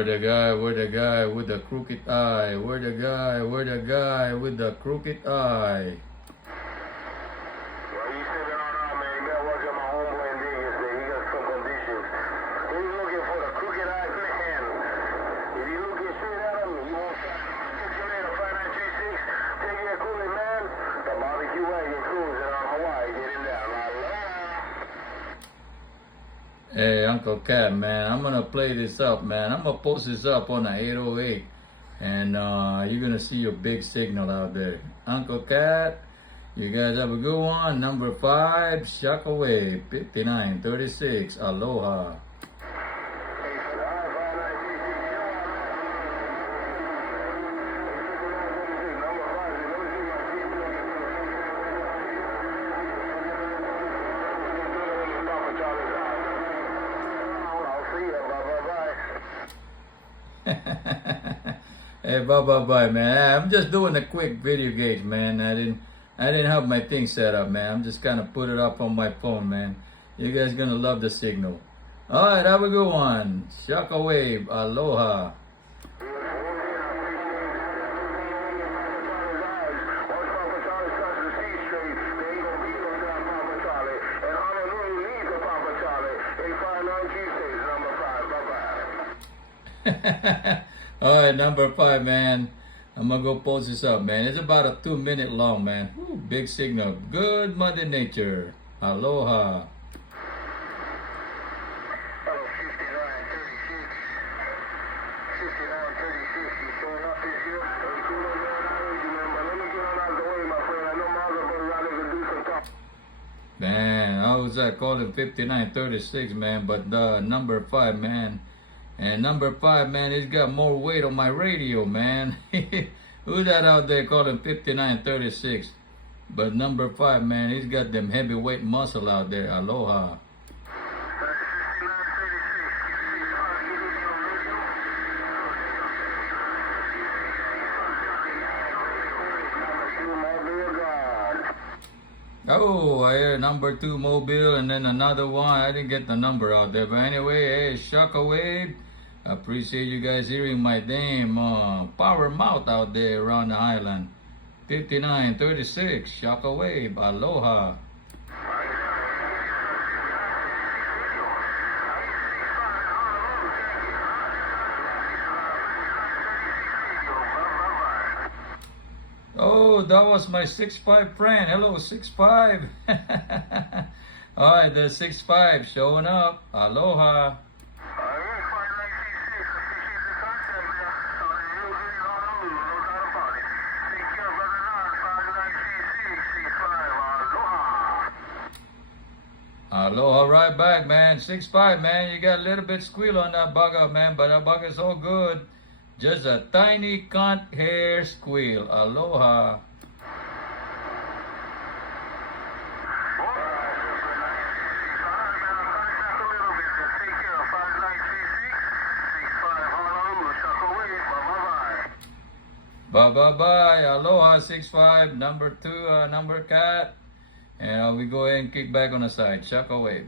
Where the guy with the crooked eye? Where the guy with the crooked eye? Well, you said it on, man. You better watch out my homeboy in Vegas, man. He got some conditions. He's looking for the crooked-eyed man. If you looking straight at him, you won't stop. Get your man a 5936. Take your cooling, man. The barbecue wagon cruising on Hawaii. Get him down. Hey, Uncle Cat, man, I'm gonna play this up, man. I'm gonna post this up on the 808, and you're gonna see your big signal out there. Uncle Cat, you guys have a good one. Number 5, Shockaway, 5936, Aloha. Hey, bye, man. I'm just doing a quick video gauge, man. I didn't have my thing set up, man. I'm just gonna put it up on my phone, man. You guys gonna love the signal. All right, have a good one. Shockaway, aloha. All right, number 5, man. I'm gonna go post this up, man. It's about a 2-minute long, man. Woo, big signal. Good Mother Nature. Aloha. Hello, 5936. 5936, you showing up this year? Hey, cool on that energy, man. But let me get on out the way, my friend. I know Margaret goes out there to do some talk. Man, I was calling 5936, man, but number 5, man. And number 5, man, it's got more weight on my radio, man. Who's that out there calling 5936? But number 5, man, he's got them heavyweight muscle out there. Aloha. Oh, I hear number 2 Mobile and then another one. I didn't get the number out there. But anyway, hey, Shockwave. Appreciate you guys hearing my damn power mouth out there around the island. 5936, Shockwave, aloha. Oh, that was my 6'5" friend. Hello, 6'5". All right, the 6'5" showing up. Aloha. Aloha right back, man. 6'5", man. You got a little bit squeal on that bugger, man, but that bugger's all good. Just a tiny cunt hair squeal. Aloha. Bye. Aloha, 6'5", number 2, number cat. And we go ahead and kick back on the side. Chuck away.